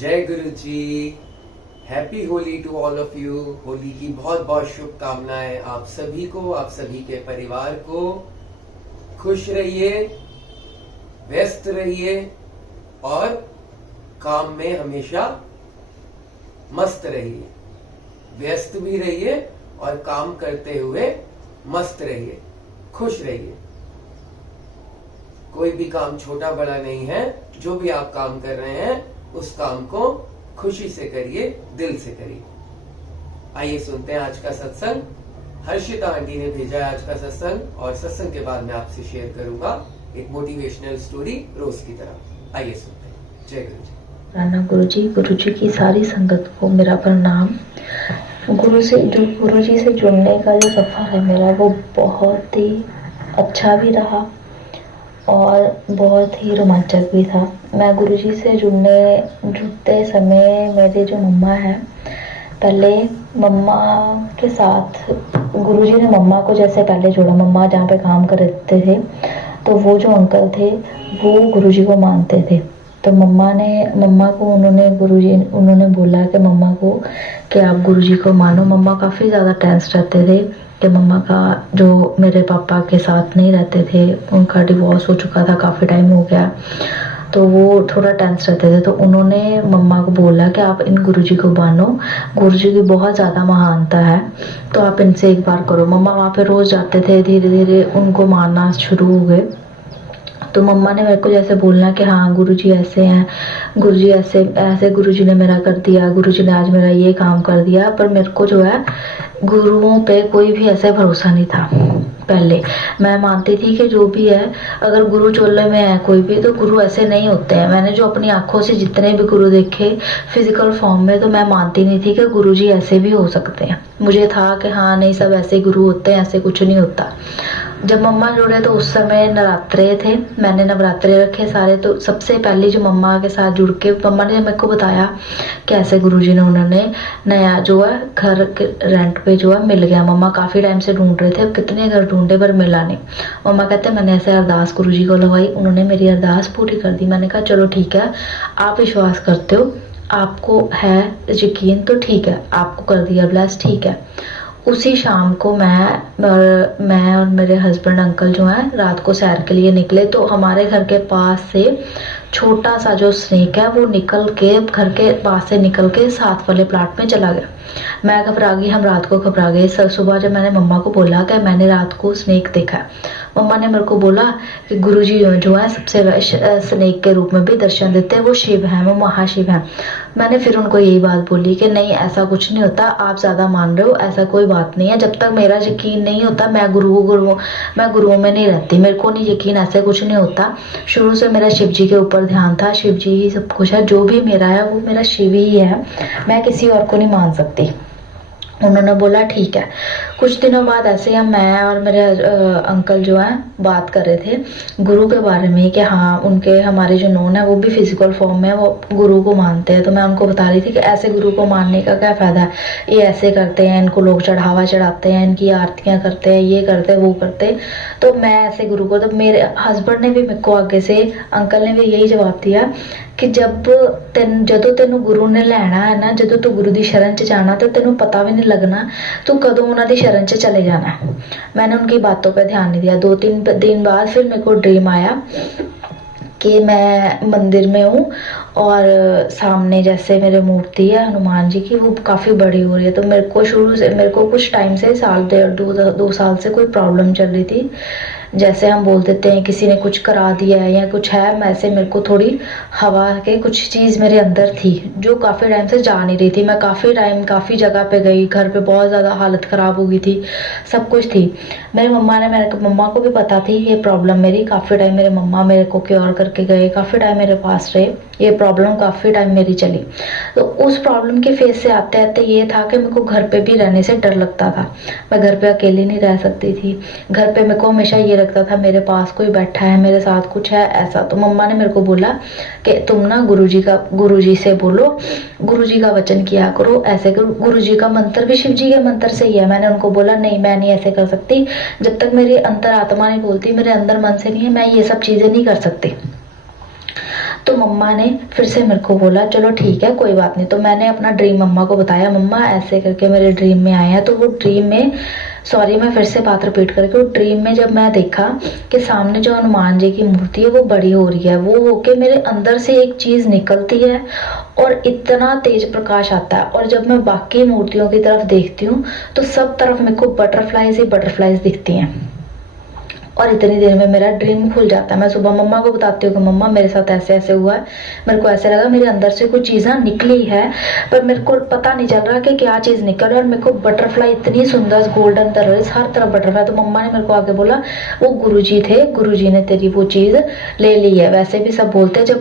जय गुरु जी। Happy Holi to all of you. Holi की बहुत बहुत शुभकामनाएं आप सभी को, आप सभी के परिवार को। खुश रहिए, व्यस्त रहिए और काम में हमेशा मस्त रहिए। व्यस्त भी रहिए और काम करते हुए मस्त रहिए, खुश रहिए। कोई भी काम छोटा बड़ा नहीं है। जो भी आप काम कर रहे हैं उस काम को खुशी से करिए, दिल से करिए। आइए सुनते हैं आज का सत्संग। हर्षिता आंटी ने भेजा है आज का सत्संग, और सत्संग के बाद मैं आपसे शेयर करूंगा एक मोटिवेशनल स्टोरी रोज की तरह। आइए सुनते हैं। जय गुरु जी। राना गुरु जी की सारी संगत को मेरा प्रणाम। गुरु जी से जुड़ने का जो सफर है मेरा, वो बहुत ही अच्छा भी रहा और बहुत ही रोमांचक भी था। मैं गुरुजी से जुड़ते समय मेरे जो मम्मा है, पहले मम्मा के साथ गुरुजी ने मम्मा को जैसे पहले जोड़ा। मम्मा जहाँ पे काम करते थे तो वो जो अंकल थे वो गुरुजी को मानते थे। तो मम्मा को उन्होंने बोला कि मम्मा को कि आप गुरुजी को मानो। मम्मा काफ़ी ज़्यादा टेंस रहते थे कि मम्मा का जो मेरे पापा के साथ नहीं रहते थे, उनका डिवोर्स हो चुका था, काफ़ी टाइम हो गया, तो वो थोड़ा टेंस रहते थे। तो उन्होंने मम्मा को बोला कि आप इन गुरुजी को मानो, गुरुजी की बहुत ज़्यादा महानता है, तो आप इनसे एक बार करो। मम्मा वहाँ पे रोज़ जाते थे, धीरे धीरे उनको मानना शुरू हो गए। तो मम्मा ने मेरे को जैसे बोलना कि हाँ गुरुजी ऐसे हैं, गुरुजी ऐसे गुरुजी ने मेरा कर दिया, गुरुजी ने आज मेरा ये काम कर दिया। पर मेरे को जो है गुरुओं पे कोई भी ऐसे भरोसा नहीं था। पहले मैं मानती थी कि जो भी है, अगर गुरु चोले में है कोई भी, तो गुरु ऐसे नहीं होते हैं। मैंने जो अपनी आंखों से जितने भी गुरु देखे फिजिकल फॉर्म में, तो मैं मानती नहीं थी कि गुरुजी ऐसे भी हो सकते हैं। मुझे था कि हाँ नहीं, सब ऐसे गुरु होते हैं, ऐसे कुछ नहीं होता। जब मम्मा जुड़े तो उस समय नवरात्रे थे, मैंने नवरात्रे रखे सारे। तो सबसे पहले जो मम्मा के साथ जुड़ के मम्मा ने मेरे को बताया कि ऐसे गुरुजी ने उन्होंने नया जो है घर रेंट पे जो है मिल गया। मम्मा काफ़ी टाइम से ढूंढ रहे थे, कितने घर ढूंढे पर मिला नहीं। मम्मा कहते मैंने ऐसे अरदास गुरुजी को लगाई, उन्होंने मेरी अरदास पूरी कर दी। मैंने कहा चलो ठीक है, आप विश्वास करते हो, आपको है यकीन, तो ठीक है, आपको कर दिया ब्लेस, ठीक है। उसी शाम को मैं और मेरे हस्बैंड अंकल जो हैं रात को सैर के लिए निकले। तो हमारे घर के पास से छोटा सा जो स्नेक है वो निकल के घर के पास से निकल के साथ वाले प्लाट में चला गया। मैं घबरा गई, हम रात को घबरा गए। सुबह जब मैंने मम्मा को बोला कि मैंने रात को स्नेक देखा, मम्मा ने मेरे को बोला कि गुरुजी जो है सबसे स्नेक के रूप में भी दर्शन देते हैं, वो शिव हैं, वो महाशिव हैं। मैंने फिर उनको यही बात बोली कि नहीं ऐसा कुछ नहीं होता, आप ज़्यादा मान रहे हो, ऐसा कोई बात नहीं है। जब तक मेरा यकीन नहीं होता मैं गुरुओं में नहीं रहती, मेरे को नहीं यकीन, ऐसे कुछ नहीं होता। शुरू से मेरा शिव जी के ऊपर ध्यान था, शिव जी ही सब कुछ है, जो भी मेरा है वो मेरा शिव ही है, मैं किसी और को नहीं मान सकती। उन्होंने बोला ठीक है। कुछ दिनों बाद ऐसे ही मैं और मेरे अंकल जो हैं बात कर रहे थे गुरु के बारे में कि हाँ उनके हमारे जो नोन है वो भी फिजिकल फॉर्म में वो गुरु को मानते हैं। तो मैं उनको बता रही थी कि ऐसे गुरु को मानने का क्या फ़ायदा है, ये ऐसे करते हैं, इनको लोग चढ़ावा चढ़ाते हैं, इनकी आरतियाँ करते हैं, ये करते हैं वो करते हैं। तो मैं ऐसे गुरु को, तो मेरे हस्बैंड ने भी मेरे को आगे से, अंकल ने भी यही जवाब दिया कि ਜਦੋਂ ਤੈਨੂੰ ਗੁਰੂ ਨੇ ਲੈਣਾ ਹੈ ਨਾ, ਜਦੋਂ ਤੂੰ ਗੁਰੂ ਦੀ शरण च जाना, तो तेनों पता भी नहीं लगना तू कदों उन्होंने शरण च चले जाना है। मैंने उनकी बातों पर ध्यान नहीं दिया। 2-3 दिन बाद फिर मेरे को ड्रीम आया कि मैं मंदिर में हूँ और सामने जैसे मेरे मूर्ति है हनुमान जी की, वो काफ़ी बड़ी हो रही है। तो मेरे को कुछ टाइम से, साल 1.5-2 साल से कोई प्रॉब्लम चल रही थी। जैसे हम बोल देते हैं किसी ने कुछ करा दिया है या कुछ है, वैसे मेरे को थोड़ी हवा के कुछ चीज़ मेरे अंदर थी जो काफ़ी टाइम से जा नहीं रही थी। मैं काफ़ी जगह पे गई, घर पे बहुत ज़्यादा हालत ख़राब हो गई थी, सब कुछ थी। मेरी मम्मा को भी पता थी ये प्रॉब्लम मेरी। काफ़ी टाइम मेरे मम्मा मेरे को क्योर करके गए, काफ़ी टाइम मेरे पास रहे, ये प्रॉब्लम काफ़ी टाइम मेरी चली। तो उस प्रॉब्लम के फेस से आते आते ये था कि मेरे को घर पे भी रहने से डर लगता था। मैं घर पे अकेली नहीं रह सकती थी। घर पे मेरे को हमेशा ये लगता था मेरे पास कोई बैठा है, मेरे साथ कुछ है ऐसा। तो मम्मा ने मेरे को बोला कि तुम ना गुरुजी से बोलो, गुरुजी का वचन किया करो, ऐसे करो। गुरुजी का मंत्र भी शिव जी के मंत्र से ही है। मैंने उनको बोला नहीं मैं नहीं ऐसे कर सकती, जब तक मेरी अंतर आत्मा नहीं बोलती, मेरे अंदर मन से नहीं है, मैं ये सब चीज़ें नहीं कर सकती। तो मम्मा ने फिर से मेरे को बोला चलो ठीक है कोई बात नहीं। तो मैंने अपना ड्रीम मम्मा को बताया, मम्मा ऐसे करके मेरे ड्रीम में आया है। तो वो ड्रीम में, सॉरी मैं फिर से बात रिपीट करके, वो ड्रीम में जब मैं देखा कि सामने जो हनुमान जी की मूर्ति है वो बड़ी हो रही है, वो होके मेरे अंदर से एक चीज निकलती है और इतना तेज प्रकाश आता है। और जब मैं बाकी मूर्तियों की तरफ देखती हूँ तो सब तरफ मेरे को बटरफ्लाइज ही बटरफ्लाइज दिखती हैं और इतनी देर में मेरा ड्रीम खुल जाता है। मैं सुबह मम्मा को बताती हूँ कि मम्मा मेरे साथ ऐसे ऐसे हुआ है, मेरे को ऐसे लगा मेरे अंदर से कुछ चीज़ें निकली है पर मेरे को पता नहीं चल रहा कि क्या चीज़ निकल रही है। और मेरे को बटरफ्लाई इतनी सुंदर गोल्डन तरह हर तरफ बटरफ्लाई। तो मम्मा ने मेरे को आगे बोला वो गुरुजी थे, गुरुजी ने तेरी वो चीज़ ले ली है। वैसे भी सब बोलते हैं जब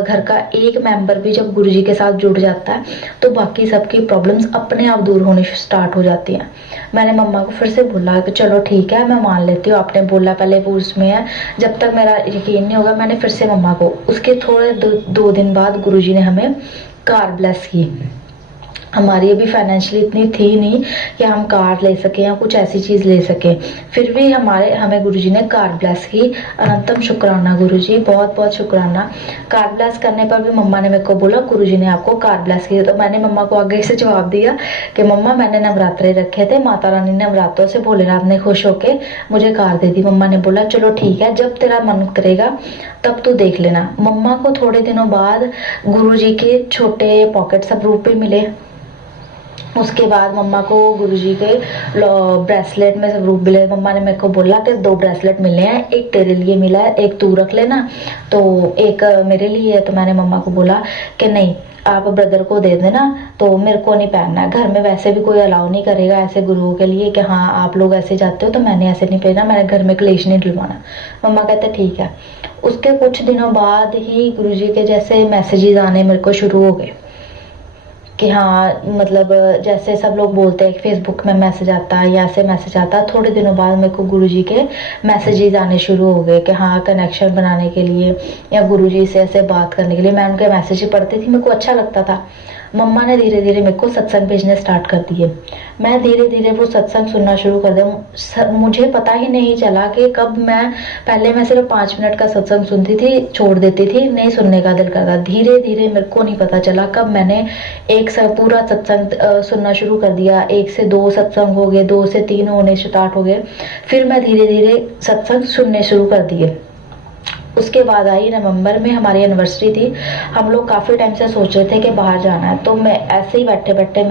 घर का एक मेंबर भी जब गुरुजी के साथ जुड़ जाता है तो बाकी सबकी प्रॉब्लम्स अपने आप दूर होनी स्टार्ट हो जाती हैं। मैंने मम्मा को फिर से बोला कि चलो ठीक है मैं मान लेती हूँ, आपने बोला पहले वो उसमें है, जब तक मेरा यकीन नहीं होगा। मैंने फिर से मम्मा को, उसके थोड़े दो दिन बाद गुरुजी ने हमें कार ब्लेस की। हमारी अभी फाइनेंशियली इतनी थी नहीं कि हम कार ले सकें या कुछ ऐसी चीज़ ले सकें, फिर भी हमें गुरुजी ने कार ब्लेस की। अनंतम शुक्राना गुरुजी, बहुत बहुत शुक्राना। कार ब्लेस करने पर भी मम्मा ने मेरे को बोला गुरुजी ने आपको कार ब्लेस की। तो मैंने मम्मा को आगे से जवाब दिया कि मम्मा मैंने नवरात्रे रखे थे, माता रानी ने नवरात्रों से भोलेनाथ ने खुश होके मुझे कार दे दी। मम्मा ने बोला चलो ठीक है जब तेरा मन करेगा तब तू देख लेना। मम्मा को थोड़े दिनों बाद गुरुजी के छोटे पॉकेट सब रूपे मिले। उसके बाद मम्मा को गुरुजी के ब्रेसलेट में सब रूप मिले। मम्मा ने मेरे को बोला कि 2 ब्रेसलेट मिले हैं, एक तेरे लिए मिला है, एक तू रख लेना, तो एक मेरे लिए है। तो मैंने मम्मा को बोला कि नहीं आप ब्रदर को दे देना, तो मेरे को नहीं पहनना है। घर में वैसे भी कोई अलाउ नहीं करेगा ऐसे गुरुओं के लिए कि हाँ आप लोग ऐसे जाते हो, तो मैंने ऐसे नहीं पहना, मैंने घर में क्लेश नहीं डलवाना। मम्मा कहते ठीक है। उसके कुछ दिनों बाद ही गुरुजी के जैसे मैसेजेस आने मेरे को शुरू हो गए कि हाँ मतलब जैसे सब लोग बोलते हैं फेसबुक में मैसेज आता है या ऐसे मैसेज आता है। थोड़े दिनों बाद मेरे को गुरुजी के मैसेजेस आने शुरू हो गए कि हाँ कनेक्शन बनाने के लिए या गुरुजी से ऐसे बात करने के लिए। मैं उनके मैसेज पढ़ती थी, मेरे को अच्छा लगता था। मम्मा ने धीरे धीरे मेरे को सत्संग भेजने स्टार्ट कर दिए। मैं धीरे धीरे वो सत्संग सुनना शुरू कर दिया। मुझे पता ही नहीं चला कि कब पहले मैं सिर्फ 5 मिनट का सत्संग सुनती थी, छोड़ देती थी, नहीं सुनने का दिल करता। धीरे धीरे मेरे को नहीं पता चला कब मैंने पूरा सत्संग सुनना शुरू कर दिया। 1 से 2 सत्संग हो गए, 2 से 3 होने स्टार्ट हो गए, फिर मैं धीरे धीरे सत्संग सुनने शुरू कर दिए। उसके बाद आई नवंबर में हमारी एनिवर्सरी थी। हम लोग काफ़ी टाइम से सोच रहे थे कि बाहर जाना है, तो मैं ऐसे ही बैठे बैठे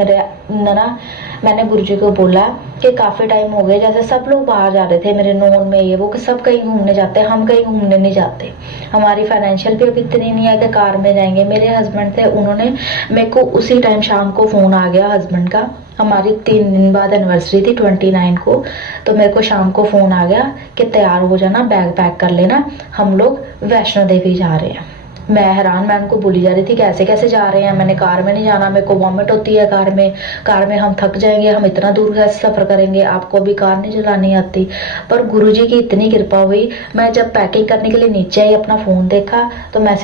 मैंने गुरुजी को बोला कि काफ़ी टाइम हो गए, जैसे सब लोग बाहर जा रहे थे मेरे नोन में ये वो, कि सब कहीं घूमने जाते हैं, हम कहीं घूमने नहीं जाते। हमारी फाइनेंशियल भी अभी इतनी नहीं है कि कार में जाएंगे। मेरे हस्बैंड थे, उन्होंने मेरे को उसी टाइम शाम को फ़ोन आ गया हस्बैंड का। हमारी 3 दिन बाद एनिवर्सरी थी 29 को, तो मेरे को शाम को फ़ोन आ गया कि तैयार हो जाना, बैग पैक कर लेना, हम लोग वैष्णो देवी जा रहे हैं। मैं हैरान, मैं उनको बोली जा रही थी कि ऐसे कैसे जा रहे हैं, मैंने कार में नहीं जाना, मेरे को वॉमिट होती है कार में हम थक जाएंगे, हम इतना दूर कैसे सफ़र करेंगे, आपको अभी कार नहीं चलानी आती। पर गुरुजी की इतनी कृपा हुई, मैं जब पैकिंग करने के लिए नीचे आई अपना फ़ोन देखा तो मैं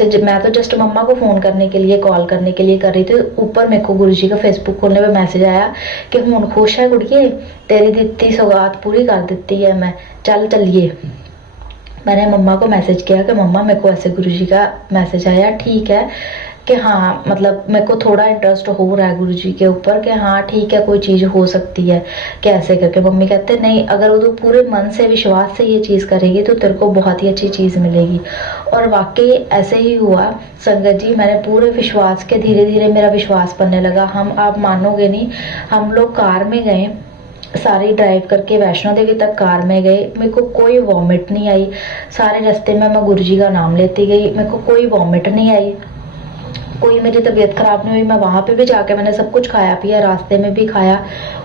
तो जस्ट मम्मा को फ़ोन करने के लिए, कॉल करने के लिए कर रही थी। ऊपर मेरे को गुरुजी का फेसबुक खोलने पर मैसेज आया कि हुण खुश है गुड़िए, तेरी दित्ती सौगात पूरी कर दित्ती है मैं, चल चलिए। मैंने मम्मा को मैसेज किया कि मम्मा मेरे को ऐसे गुरुजी का मैसेज आया, ठीक है कि हाँ मतलब मेरे को थोड़ा इंटरेस्ट हो रहा है गुरुजी के ऊपर कि हाँ ठीक है कोई चीज़ हो सकती है कैसे करके। मम्मी कहते नहीं, अगर वो तो पूरे मन से विश्वास से ये चीज़ करेगी तो तेरे को बहुत ही अच्छी चीज़ मिलेगी। और वाकई ऐसे ही हुआ संगत जी, मैंने पूरे विश्वास के, धीरे धीरे मेरा विश्वास बनने लगा। आप मानोगे नहीं, हम लोग कार में गए, सारी ड्राइव करके वैष्णो देवी तक कार में गए, मेरे को कोई वॉमिट नहीं आई। सारे रास्ते में मैं गुरुजी का नाम लेती गई, मेरे को कोई वॉमिट नहीं आई, कोई मेरी तबीयत खराब नहीं हुई। मैं वहाँ पे भी जाके मैंने सब कुछ खाया पिया, रास्ते में भी खाया,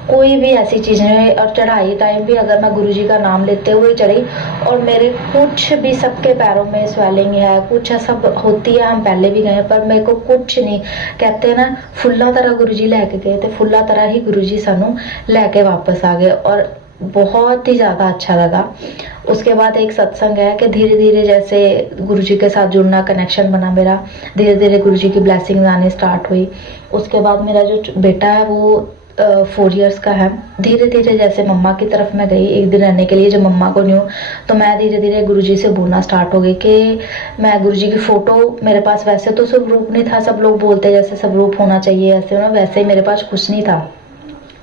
कोई भी ऐसी चीज़ नहीं हुई। और चढ़ाई टाइम भी अगर मैं गुरुजी का नाम लेते हुए चढ़ी और मेरे कुछ भी, सबके पैरों में स्वेलिंग है, कुछ सब होती है, हम पहले भी गए पर मेरे को कुछ नहीं। कहते हैं ना फुल्ला तरह गुरुजी लेके गए थे, फुल्ला तरह ही गुरुजी सानू लेके वापस आ गए और बहुत ही ज़्यादा अच्छा लगा। उसके बाद एक सत्संग है कि धीरे धीरे जैसे गुरुजी के साथ जुड़ना, कनेक्शन बना मेरा, धीरे धीरे गुरुजी की ब्लेसिंग्स आने स्टार्ट हुई। उसके बाद मेरा जो बेटा है वो 4 इयर्स का है। धीरे धीरे जैसे मम्मा की तरफ मैं गई एक दिन रहने के लिए, जब मम्मा को न्यू, तो मैं धीरे धीरे गुरुजी से बोलना स्टार्ट हो गई कि मैं गुरुजी की फ़ोटो, मेरे पास वैसे तो स्वरूप नहीं था, सब लोग बोलते हैं जैसे स्वरूप होना चाहिए ऐसे ना, वैसे ही मेरे पास कुछ नहीं था।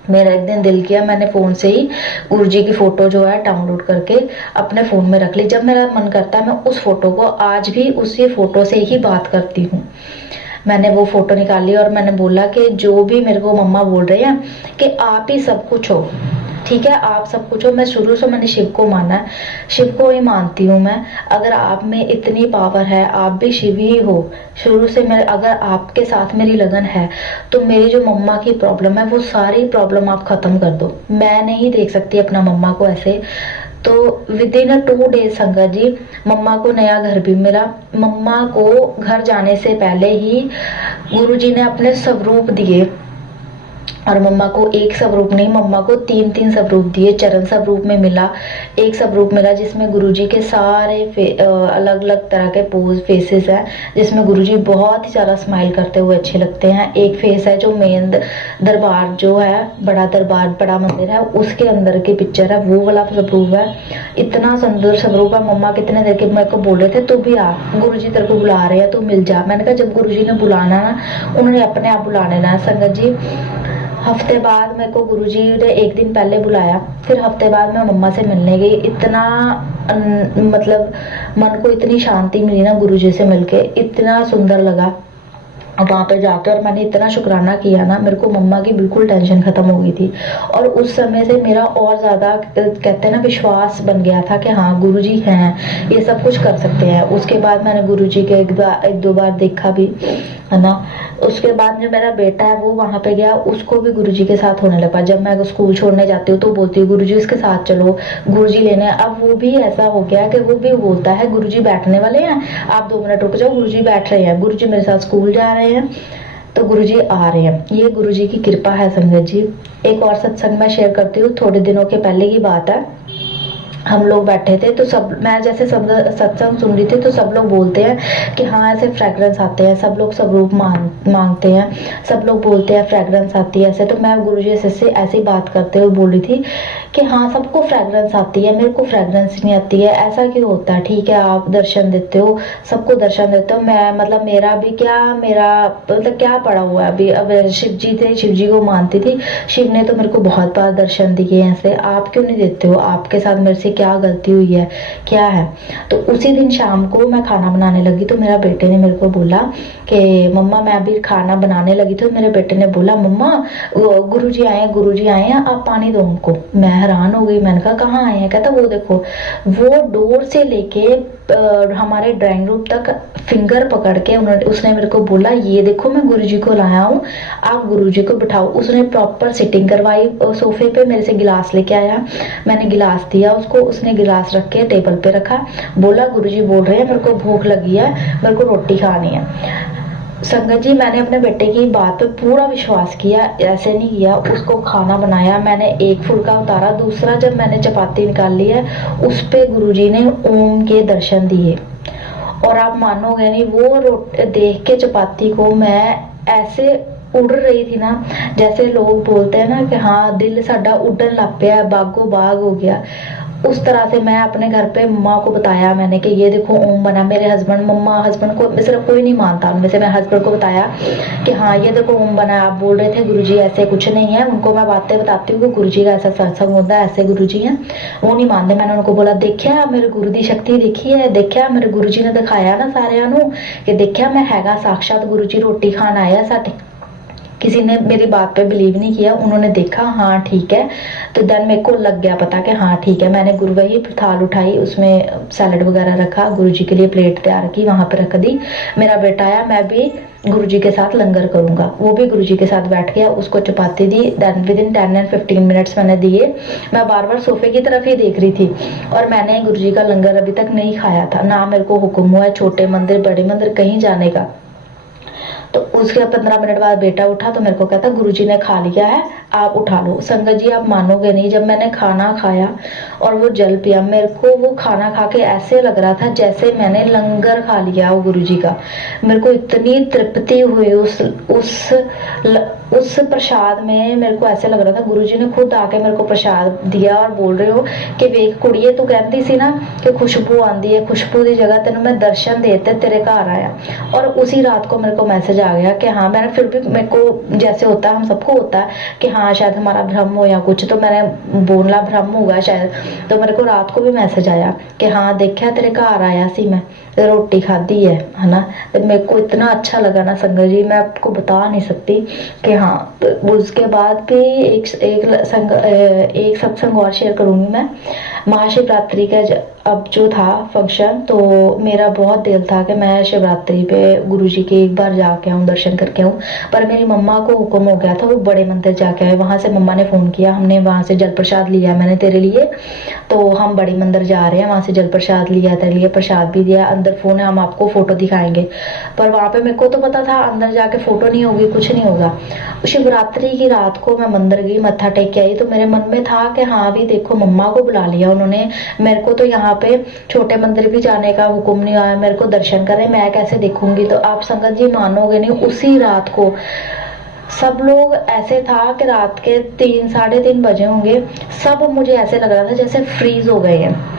मेरा एक दिन दिल किया, मैंने फ़ोन से ही गुरुजी की फ़ोटो जो है डाउनलोड करके अपने फ़ोन में रख ली। जब मेरा मन करता है मैं उस फ़ोटो को, आज भी उसी फ़ोटो से ही बात करती हूँ। मैंने वो फ़ोटो निकाली और मैंने बोला कि जो भी मेरे को मम्मा बोल रहे हैं कि आप ही सब कुछ हो, ठीक है, आप सब कुछ हो। मैं शुरू से मैंने शिव को माना है, शिव को ही मानती हूँ मैं। अगर आप में इतनी पावर है, आप भी शिव ही हो शुरू से। मेरे, अगर आपके साथ मेरी लगन है तो मेरी जो मम्मा की प्रॉब्लम है वो सारी प्रॉब्लम आप ख़त्म कर दो। मैं नहीं देख सकती अपना मम्मा को ऐसे। तो विद इन 2 डेज संगत जी, मम्मा को नया घर भी मिला। मम्मा को घर जाने से पहले ही गुरुजी ने अपने स्वरूप दिए, और मम्मा को एक स्वरूप नहीं, मम्मा को 3-3 स्वरूप दिए। चरण स्वरूप में मिला, एक स्वरूप मिला जिसमें गुरुजी के सारे अलग अलग तरह के पोज फेसेस हैं, जिसमें गुरुजी बहुत ही ज़्यादा स्माइल करते हुए अच्छे लगते हैं। एक फेस है जो मेन दरबार जो है, बड़ा दरबार, बड़ा मंदिर है, उसके अंदर की पिक्चर है, वो वाला स्वरूप है। इतना सुंदर स्वरूप है। मम्मा कितने देर के मेरे को बोल रहे थे तू भी आ, गुरुजी तेरे को बुला रहे हैं, तू मिल जा। मैंने कहा जब गुरुजी ने बुलाना ना, उन्होंने अपने आप बुला लेना है। संगत जी, हफ्ते बाद मेरे को गुरुजी ने एक दिन पहले बुलाया, फिर हफ्ते बाद मैं मम्मा से मिलने गई। इतना मतलब मन को इतनी शांति मिली ना गुरुजी से मिलके, इतना सुंदर लगा वहाँ पे जाकर। और मैंने इतना शुक्राना किया ना, मेरे को मम्मा की बिल्कुल टेंशन खत्म हो गई थी। और उस समय से मेरा और ज़्यादा कहते हैं ना विश्वास बन गया था कि हाँ गुरुजी हैं, ये सब कुछ कर सकते हैं। उसके बाद मैंने गुरुजी के एक दो बार देखा भी, है ना। उसके बाद जो मेरा बेटा है वो वहाँ पे गया, उसको भी गुरुजी के साथ होने लगा। जब मैं स्कूल छोड़ने जाती हूँ तो बोलती हूँ गुरुजी इसके साथ चलो, गुरुजी लेने। अब वो भी ऐसा हो गया कि वो भी बोलता है गुरुजी बैठने वाले हैं, आप 2 मिनट रुक जाओ, गुरुजी बैठ रहे हैं, गुरुजी मेरे साथ स्कूल जा रहे हैं, तो गुरुजी आ रहे हैं। ये गुरुजी की कृपा है संगत जी। एक और सत्संग मैं शेयर करती हूँ, थोड़े दिनों के पहले की बात है। हम लोग बैठे थे तो सब, मैं जैसे सब सत्संग सुन रही थी तो सब लोग बोलते हैं कि हाँ ऐसे फ्रेग्रेंस आते हैं, सब लोग स्वरूप मांगते हैं, सब लोग बोलते हैं फ्रेग्रेंस आती है ऐसे। तो मैं गुरुजी से ऐसी बात करते हुए बोल रही थी कि हाँ सबको फ्रेग्रेंस आती है, मेरे को फ्रेग्रेंस नहीं आती है, ऐसा क्यों होता है? ठीक है आप दर्शन देते हो, सबको दर्शन देते हो, मैं मतलब मेरा भी क्या, मेरा मतलब क्या पड़ा हुआ है अभी। अब शिव जी थे, शिव जी को मानती थी, शिव ने तो मेरे को बहुत बार दर्शन दिए ऐसे, आप क्यों नहीं देते हो? आपके साथ मेरे से क्या गलती हुई है, क्या है? तो उसी दिन शाम को मैं खाना बनाने लगी तो मेरा बेटे ने मेरे को बोला कि मम्मा मैं अभी खाना बनाने लगी, तो मेरे बेटे ने बोला मम्मा गुरुजी आए हैं, आप पानी दो उनको। मैं हैरान हो गई, मैंने कहा कहाँ आए हैं? कहता वो देखो। वो डोर से लेके हमारे ड्राइंग रूम तक फिंगर पकड़ के उसने मेरे को बोला ये देखो मैं गुरुजी को लाया हूँ, आप गुरुजी को बिठाओ। उसने प्रॉपर सिटिंग करवाई सोफे पे, मेरे से गिलास लेके आया, मैंने गिलास दिया उसको, उसने गिलास रख के टेबल पे रखा, बोला गुरुजी बोल रहे हैं मेरे को भूख लगी है, मेरे को रोटी खानी है। संगत जी मैंने अपने बेटे की बात पे पूरा विश्वास किया, ऐसे नहीं किया, उसको खाना बनाया, मैंने एक फुलका उतारा, दूसरा जब मैंने चपाती निकाल ली है उस पे गुरुजी ने ओम के दर्शन दिए। और आप मानोगे नहीं, वो देख के चपाती को मैं ऐसे उड़ रही थी ना, जैसे लोग बोलते हैं ना कि हाँ दिल साडा उड़न लग पिया, बागो बाग हो गया। उस तरह से मैं अपने घर पे मम्मा को बताया मैंने कि ये देखो ओम बना। मेरे हस्बैंड, मम्मा हस्बैंड को सिर्फ कोई नहीं मानता उनमें से, मैं हस्बैंड को बताया कि हाँ ये देखो ओम बना। आप बोल रहे थे गुरुजी ऐसे कुछ नहीं है, उनको मैं बातें बताती हूँ कि गुरुजी का ऐसा सत्संग होता है, ऐसे गुरुजी हैं, वो नहीं मानते। मैंने उनको बोला देखिया मेरे गुरु दी शक्ति देखी है, देखिया मेरे गुरुजी ने दिखाया ना सारिਆਂ ਨੂੰ कि देखिया मैं हैगा साक्षात गुरुजी, रोटी खान आया साडे। किसी ने मेरी बात पे बिलीव नहीं किया, उन्होंने देखा हाँ ठीक है, तो देन मेरे को लग गया पता कि हाँ ठीक है। मैंने गुरु वही थाल उठाई, उसमें सैलड वगैरह रखा, गुरुजी के लिए प्लेट तैयार की, वहां पे रख दी। मेरा बेटा आया, मैं भी गुरुजी के साथ लंगर करूंगा, वो भी गुरुजी के साथ बैठ गया, उसको चपाती दी। Then with in 10 and 15 minutes मैंने दिए। मैं बार बार सोफे की तरफ ही देख रही थी, और मैंने गुरुजी का लंगर अभी तक नहीं खाया था, ना मेरे को हुक्म हुआ है छोटे मंदिर बड़े मंदिर कहीं जाने का। तो उसके 15 मिनट बाद बेटा उठा तो मेरे को कहता गुरुजी ने खा लिया है, आप उठा लो। संगत जी आप मानोगे नहीं, जब मैंने खाना खाया और वो जल पिया, मेरे को वो खाना खा के ऐसे लग रहा था जैसे मैंने लंगर खा लिया वो गुरु जी का। मेरे को इतनी तृप्ति हुई उस प्रसाद में। मेरे को ऐसे लग रहा था गुरु जी ने खुद आके मेरे को प्रसाद दिया और बोल रहे हो कि वेख कुड़िए तू कहती सी ना कि खुशबू आंदी है, खुशबू की जगह तेन मैं दर्शन देते तेरे घर आया। और उसी रात को मेरे को मैसेज आ गया कि हाँ, मैंने फिर भी मेरे को जैसे होता है, हम सबको होता है कि हाँ शायद हमारा भ्रम हो या कुछ, तो मैंने बोला भ्रम होगा शायद। तो मेरे को रात को भी मैसेज आया कि हाँ देखा तेरे घर आया सी मैं, रोटी खाधी है ना। तो मेरे को इतना अच्छा लगा ना संगत जी, मैं आपको बता नहीं सकती कि हाँ। तो उसके बाद भी एक सत्संग और शेयर करूंगी मैं। महाशिवरात्रि का अब जो था फंक्शन, तो मेरा बहुत दिल था कि मैं शिवरात्रि पे गुरुजी के एक बार जाके आऊँ, दर्शन करके आऊँ। पर मेरी मम्मा को हुक्म हो गया था वो बड़े मंदिर जाके आए। वहां से मम्मा ने फोन किया, हमने वहां से जल प्रसाद लिया मैंने तेरे लिए, तो हम बड़े मंदिर जा रहे हैं, वहां से जल प्रसाद लिया, तेरे लिए प्रसाद भी दिया, अंदर फोन है, हम आपको फोटो दिखाएंगे। पर वहां पे मेरे को तो पता था अंदर जाके फोटो नहीं होगी, कुछ नहीं होगा। शिवरात्रि की रात को मैं मंदिर गई, मत्था टेक के आई, तो मेरे मन में था कि हाँ भी देखो मम्मा को बुला लिया उन्होंने, मेरे को तो यहाँ पे छोटे मंदिर भी जाने का हुक्म नहीं आया, मेरे को दर्शन करे, मैं कैसे देखूंगी। तो आप संगत जी मानोगे नहीं, उसी रात को सब लोग ऐसे था कि रात के 3-3:30 बजे होंगे, सब मुझे ऐसे लग रहा था जैसे फ्रीज हो गए हैं।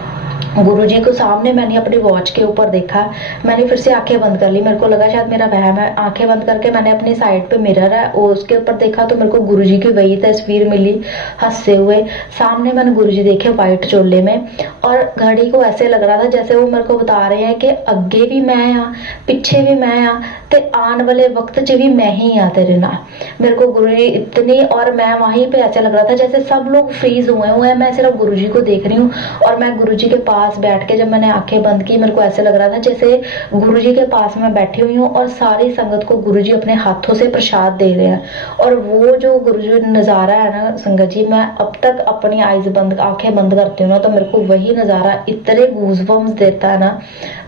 गुरुजी को सामने मैंने अपनी वॉच के ऊपर देखा, मैंने फिर से आंखें बंद कर ली, मेरे को लगा शायद मेरा वहम है। आंखें बंद करके मैंने अपनी साइड पे मिरर है और उसके ऊपर देखा तो मेरे को गुरुजी की वही तस्वीर मिली हंसते हुए। सामने मैंने गुरुजी देखे व्हाइट चोले में, और घड़ी को ऐसे लग रहा था जैसे वो मेरे को बता रहे हैं कि अगे भी मैं हाँ, पिछे भी मैं हाँ, ते आने वाले वक्त च भी मैं ही हाँ तेरे नाल। मेरे को गुरुजी इतनी, और मैं वहीं पे ऐसे लग रहा था जैसे सब लोग फ्रीज हुए हैं, मैं सिर्फ गुरुजी को देख रही हूँ। और मैं गुरुजी के पास बैठ के जब मैंने आंखें बंद की, मेरे को ऐसे लग रहा था जैसे गुरुजी के पास मैं बैठी हुई हूँ और सारी संगत को गुरुजी अपने हाथों से प्रसाद दे रहे हैं। और वो जो गुरुजी नजारा है ना संगत जी, मैं अब तक अपनी आंखें बंद करती हूँ ना, तो मेरे को वही नजारा इतने गूज़बम्स देता है ना,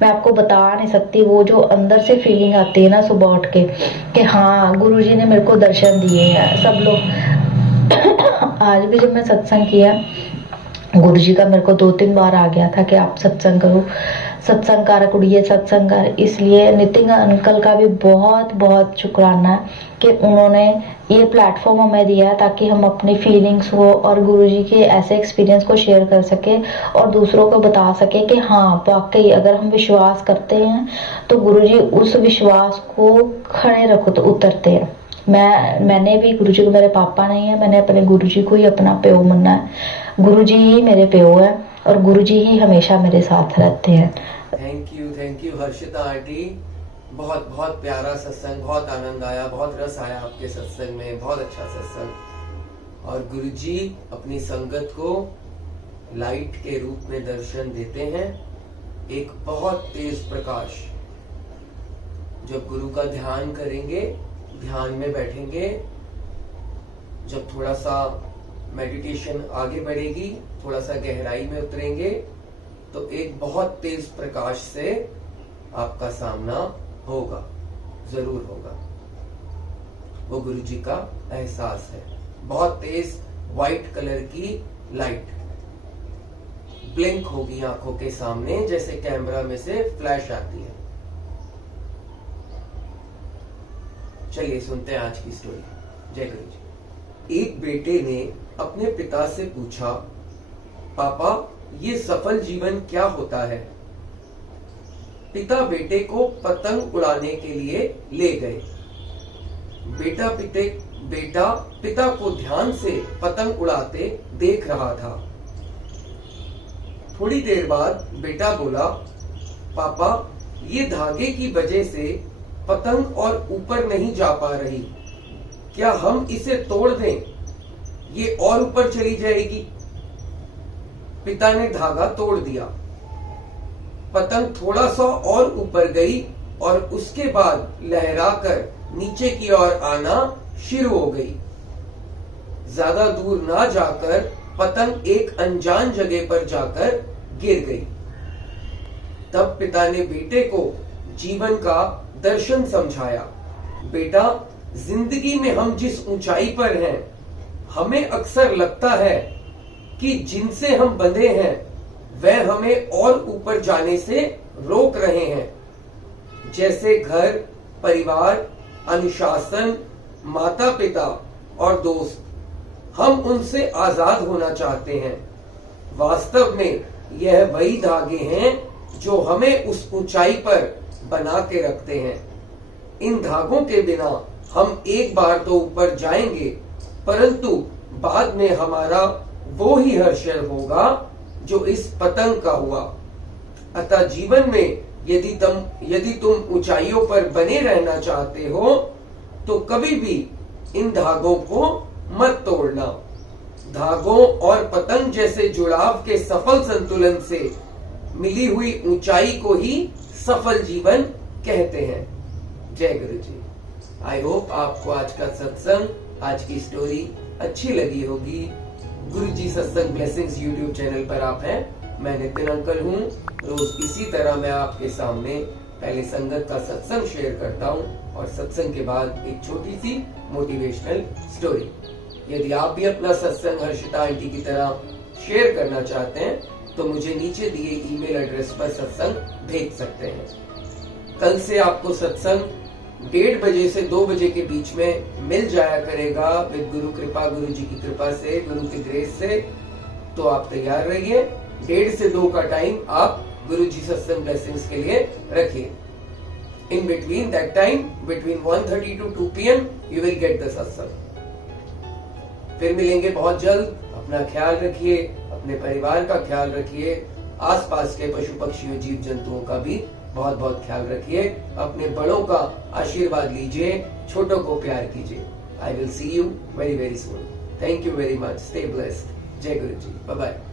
मैं आपको बता नहीं सकती। वो जो अंदर से फीलिंग आती है ना सुबह उठ के कि हाँ गुरुजी ने मेरे को दर्शन दिए हैं। सब लोग आज भी जब मैं सत्संग किया, गुरुजी का मेरे को 2-3 बार आ गया था कि आप सत्संग करो, सत्संग कर कुड़िए, सत्संग कर। इसलिए नितिन अंकल का भी बहुत बहुत शुक्राना है कि उन्होंने ये प्लेटफॉर्म हमें दिया है ताकि हम अपनी फीलिंग्स को और गुरुजी के ऐसे एक्सपीरियंस को शेयर कर सके और दूसरों को बता सके कि हाँ वाकई अगर हम विश्वास करते हैं तो गुरुजी उस विश्वास को खड़े रखो तो उतरते हैं। मैंने भी गुरुजी को, मेरे पापा नहीं है, मैंने अपने गुरुजी को ही अपना प्यो माना है। गुरुजी ही मेरे प्यो है और गुरुजी ही हमेशा मेरे साथ रहते हैं। थैंक यू हर्षिता आंटी, बहुत बहुत प्यारा सत्संग, बहुत आनंद आया, बहुत रस आया आपके सत्संग में, बहुत अच्छा सत्संग। और गुरुजी अपनी संगत को लाइट के रूप में दर्शन देते हैं, एक बहुत तेज प्रकाश। जब गुरु का ध्यान करेंगे, ध्यान में बैठेंगे, जब थोड़ा सा मेडिटेशन आगे बढ़ेगी, थोड़ा सा गहराई में उतरेंगे, तो एक बहुत तेज प्रकाश से आपका सामना होगा, जरूर होगा। वो गुरुजी का एहसास है। बहुत तेज व्हाइट कलर की लाइट ब्लिंक होगी आंखों के सामने, जैसे कैमरा में से फ्लैश आती है। चलिए सुनते हैं आज की स्टोरी। जय गुरु जी। एक बेटे ने अपने पिता से पूछा, पापा ये सफल जीवन क्या होता है? पिता बेटे को पतंग उड़ाने के लिए ले गए। बेटा पिता को ध्यान से पतंग उड़ाते देख रहा था। थोड़ी देर बाद बेटा बोला, पापा ये धागे की वजह से पतंग और ऊपर नहीं जा पा रही, क्या हम इसे तोड़ दें? ये और ऊपर चली जाएगी। पिता ने धागा तोड़ दिया। पतंग थोड़ा सा और ऊपर गई और उसके बाद लहराकर नीचे की ओर आना शुरू हो गई। ज्यादा दूर ना जाकर पतंग एक अनजान जगह पर जाकर गिर गई। तब पिता ने बेटे को जीवन का दर्शन समझाया। बेटा, जिंदगी में हम जिस ऊंचाई पर हैं, हमें अक्सर लगता है कि जिनसे हम बंधे हैं वह हमें और ऊपर जाने से रोक रहे हैं, जैसे घर, परिवार, अनुशासन, माता पिता और दोस्त। हम उनसे आजाद होना चाहते हैं। वास्तव में यह वही धागे हैं जो हमें उस ऊंचाई पर बना के रखते हैं। इन धागों के बिना हम एक बार तो ऊपर जाएंगे, परंतु बाद में हमारा वो ही हर्षण होगा जो इस पतंग का हुआ। अतः जीवन में यदि तुम ऊंचाइयों पर बने रहना चाहते हो तो कभी भी इन धागों को मत तोड़ना। धागों और पतंग जैसे जुड़ाव के सफल संतुलन से मिली हुई ऊंचाई को ही सफल जीवन कहते हैं। जय गुरु जी। आई होप आपको आज का सत्संग, आज की स्टोरी अच्छी लगी होगी। गुरु जी सत्संग ब्लेसिंग्स यूट्यूब चैनल पर आप हैं। मैं नितिन अंकल हूँ। रोज इसी तरह मैं आपके सामने पहले संगत का सत्संग शेयर करता हूँ और सत्संग के बाद एक छोटी सी मोटिवेशनल स्टोरी। यदि आप भी अपना सत्संग हर्षिता आंटी की तरह शेयर करना चाहते हैं तो मुझे नीचे दिए ईमेल एड्रेस पर सत्संग भेज सकते हैं। कल से आपको सत्संग 1:30 बजे से 2 बजे के बीच में मिल जाया करेगा विद गुरु कृपा, गुरु जी की कृपा से, गुरु की ग्रेस से। तो आप तैयार रहिए। 1:30 से 2 का टाइम आप गुरु जी सत्संग ब्लेसिंग्स के लिए रखिए। In between that time, between 1:30 to 2 PM you will get the सत्संग। फिर मिलेंगे बहुत जल्द। अपना ख्याल रखिए, अपने परिवार का ख्याल रखिए, आसपास के पशु पक्षियों जीव जंतुओं का भी बहुत बहुत ख्याल रखिए। अपने बड़ों का आशीर्वाद लीजिए, छोटों को प्यार कीजिए। I will see you very very soon. Thank you very much. Stay blessed. जय गुरु जी। Bye bye.